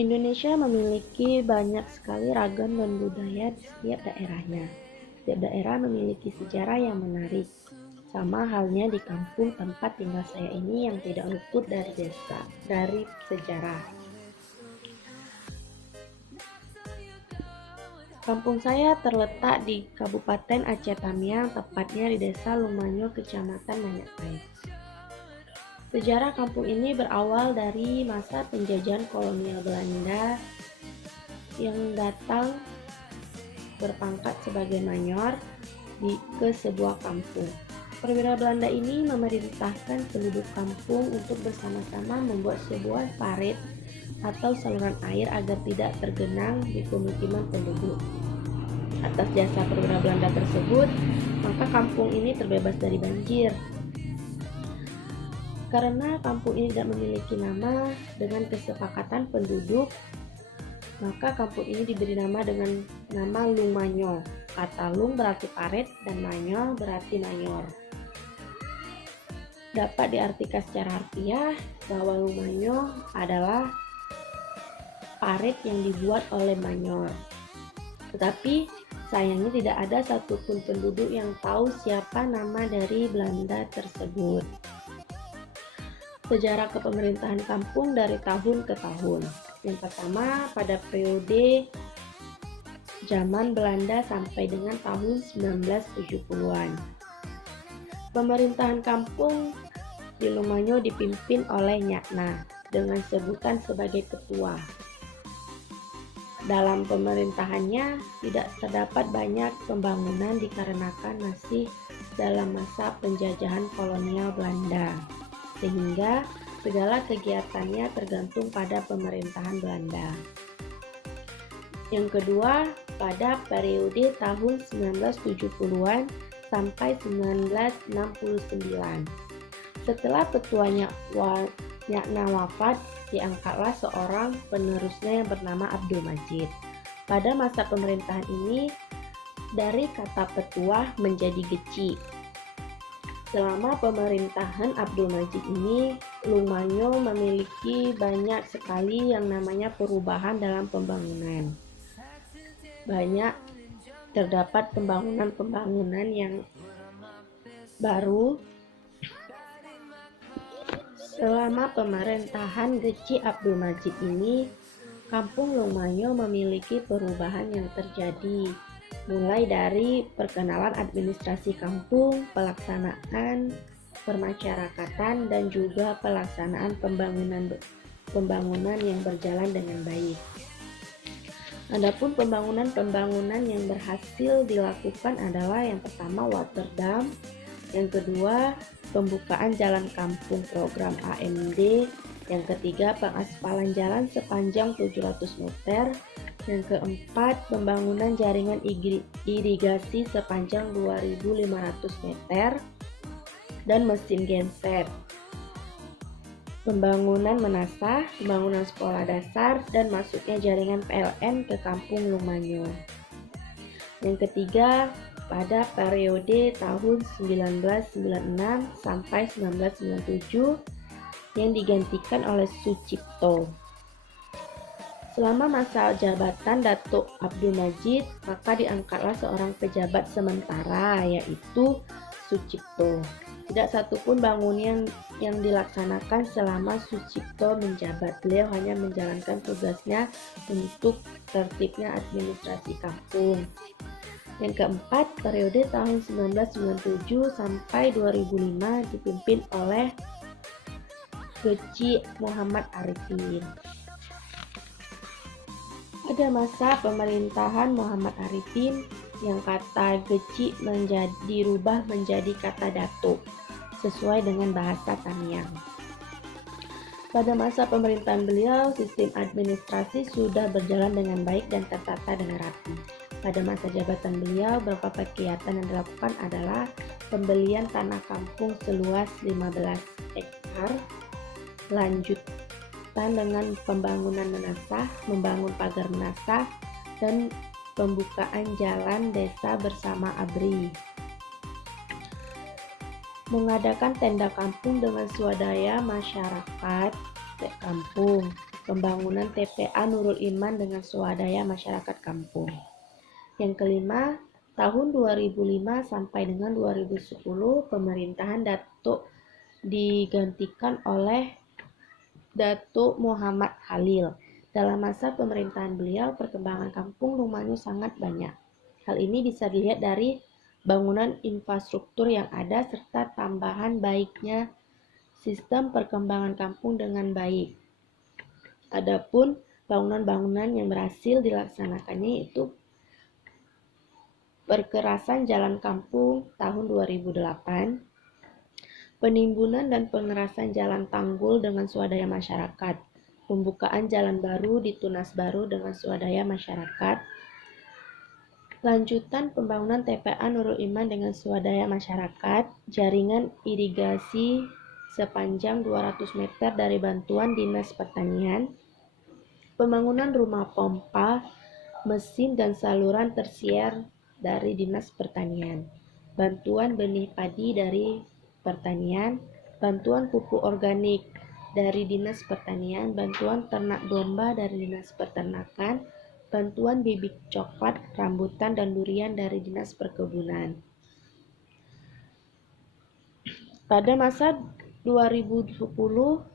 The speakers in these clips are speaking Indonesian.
Indonesia memiliki banyak sekali ragam dan budaya di setiap daerahnya. Setiap daerah memiliki sejarah yang menarik. Sama halnya di kampung tempat tinggal saya ini yang tidak luput dari sejarah. Kampung saya terletak di Kabupaten Aceh Tamiang, tepatnya di Desa Lumanyo, Kecamatan Manyakai. Sejarah kampung ini berawal dari masa penjajahan kolonial Belanda yang datang berpangkat sebagai mayor ke sebuah kampung. Perwira Belanda ini memerintahkan penduduk kampung untuk bersama-sama membuat sebuah parit atau saluran air agar tidak tergenang di pemukiman penduduk. Atas jasa perwira Belanda tersebut, maka kampung ini terbebas dari banjir. Karena kampung ini tidak memiliki nama, dengan kesepakatan penduduk, maka kampung ini diberi nama dengan nama Lumanyo. Kata lung berarti parit dan manyo berarti mayor. Dapat diartikan secara harfiah bahwa Lumanyo adalah parit yang dibuat oleh mayor. Tetapi sayangnya tidak ada satupun penduduk yang tahu siapa nama dari Belanda tersebut. Sejarah kepemerintahan kampung dari tahun ke tahun. Yang pertama, pada periode zaman Belanda sampai dengan tahun 1970-an. Pemerintahan kampung di Lumanyo dipimpin oleh Nyakna dengan sebutan sebagai ketua. Dalam pemerintahannya tidak terdapat banyak pembangunan dikarenakan masih dalam masa penjajahan kolonial Belanda, sehingga segala kegiatannya tergantung pada pemerintahan Belanda. Yang kedua, pada periode tahun 1970-an sampai 1969. Setelah ketuanya Nyakna wafat, diangkatlah seorang penerusnya yang bernama Abdul Majid. Pada masa pemerintahan ini, dari kata petua menjadi geci. Selama pemerintahan Abdul Majid ini, Lumanyo memiliki banyak sekali yang namanya perubahan dalam pembangunan. Terdapat pembangunan yang baru. Selama pemerintahan Geci Abdul Majid ini, kampung Lumanyo memiliki perubahan yang terjadi, mulai dari perkenalan administrasi kampung, pelaksanaan permasyarakatan, dan juga pelaksanaan pembangunan yang berjalan dengan baik. Adapun pembangunan yang berhasil dilakukan adalah yang pertama water dam, yang kedua pembukaan jalan kampung program AMD, yang ketiga pengaspalan jalan sepanjang 700 meter, yang keempat pembangunan jaringan irigasi sepanjang 2.500 meter dan mesin genset, pembangunan menasah, pembangunan sekolah dasar, dan masuknya jaringan PLN ke kampung Lumanyo. Yang ketiga, pada periode tahun 1996 sampai 1997 yang digantikan oleh Sucipto. Selama masa jabatan Datuk Abdul Majid, maka diangkatlah seorang pejabat sementara, yaitu Sucipto. Tidak satupun bangunan yang dilaksanakan selama Sucipto menjabat. Beliau hanya menjalankan tugasnya untuk tertibnya administrasi kampung. Yang keempat, periode tahun 1997 sampai 2005 dipimpin oleh Geci Muhammad Arifin. Pada masa pemerintahan Muhammad Arifin, yang kata Geci dirubah menjadi kata Datuk, sesuai dengan bahasa Tamiang. Pada masa pemerintahan beliau, sistem administrasi sudah berjalan dengan baik dan tertata dengan rapi. Pada masa jabatan beliau, beberapa kegiatan yang dilakukan adalah pembelian tanah kampung seluas 15 hektar, lanjutan dengan pembangunan menasah, membangun pagar menasah, dan pembukaan jalan desa bersama ABRI. Mengadakan tenda kampung dengan swadaya masyarakat kampung, pembangunan TPA Nurul Iman dengan swadaya masyarakat kampung. Yang kelima, tahun 2005 sampai dengan 2010 pemerintahan Datuk digantikan oleh Datuk Muhammad Khalil. Dalam masa pemerintahan beliau, perkembangan kampung Lumanyo sangat banyak. Hal ini bisa dilihat dari bangunan infrastruktur yang ada serta tambahan baiknya sistem perkembangan kampung dengan baik. Adapun bangunan-bangunan yang berhasil dilaksanakannya itu perkerasan jalan kampung tahun 2008, penimbunan dan pengerasan jalan tanggul dengan swadaya masyarakat, pembukaan jalan baru di Tunas Baru dengan swadaya masyarakat, lanjutan pembangunan TPA Nurul Iman dengan swadaya masyarakat, jaringan irigasi sepanjang 200 meter dari bantuan Dinas Pertanian, pembangunan rumah pompa, mesin dan saluran tersier dari Dinas Pertanian, bantuan benih padi dari Pertanian, bantuan pupuk organik dari Dinas Pertanian, bantuan ternak domba dari Dinas Peternakan, bantuan bibit coklat, rambutan, dan durian dari Dinas Perkebunan. Pada masa 2010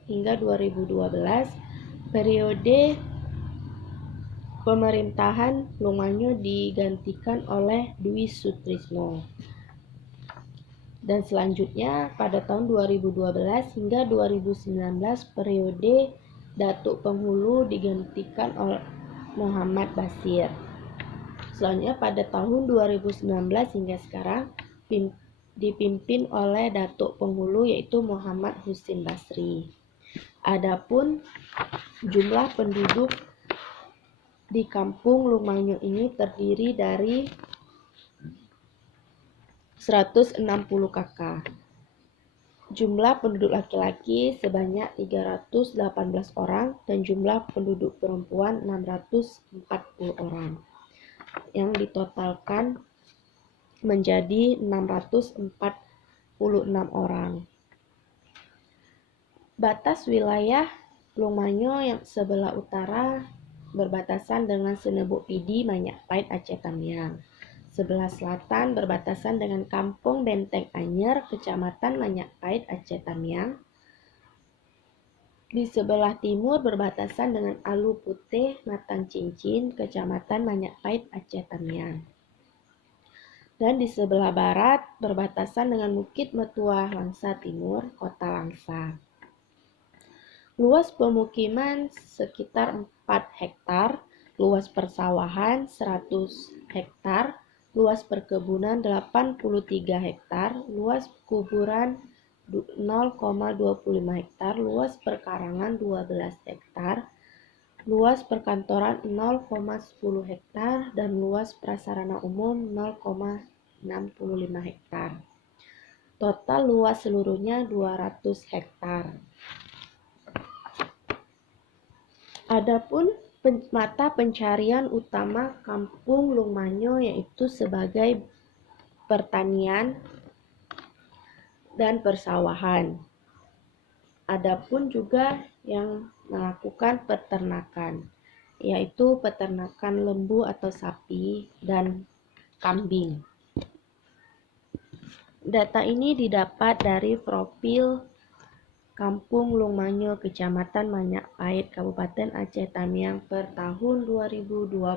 hingga 2012, periode pemerintahan Lumanyo digantikan oleh Dwi Sutrisno. Dan selanjutnya pada tahun 2012 hingga 2019 periode Datuk Penghulu digantikan oleh Muhammad Basir. Selanjutnya pada tahun 2019 hingga sekarang dipimpin oleh Datuk Penghulu yaitu Muhammad Husin Basri. Adapun jumlah penduduk di kampung Lumanyo ini terdiri dari 160 kakak. Jumlah penduduk laki-laki sebanyak 318 orang dan jumlah penduduk perempuan 640 orang. Yang ditotalkan menjadi 646 orang. Batas wilayah Lumanyo yang sebelah utara berbatasan dengan Senebuk Pidi, Manyakpahit, Aceh Tamiang. Sebelah selatan berbatasan dengan Kampung Benteng Anyer, Kecamatan Manyakpahit, Aceh Tamiang. Di sebelah timur berbatasan dengan Alu Putih, Matang Cincin, Kecamatan Manyakpahit, Aceh Tamiang. Dan di sebelah barat berbatasan dengan Bukit Metuah, Langsa Timur, Kota Langsa. Luas pemukiman sekitar 4 hektar, luas persawahan 100 hektar, luas perkebunan 83 hektar, luas kuburan 0,25 hektar, luas perkarangan 12 hektar, luas perkantoran 0,10 hektar, dan luas prasarana umum 0,65 hektar. Total luas seluruhnya 200 hektar. Adapun mata pencarian utama kampung Lumanyo yaitu sebagai pertanian dan persawahan. Adapun juga yang melakukan peternakan, yaitu peternakan lembu atau sapi dan kambing. Data ini didapat dari profil Kampung Lumanyo, Kecamatan Manyakpahit, Kabupaten Aceh Tamiang per tahun 2021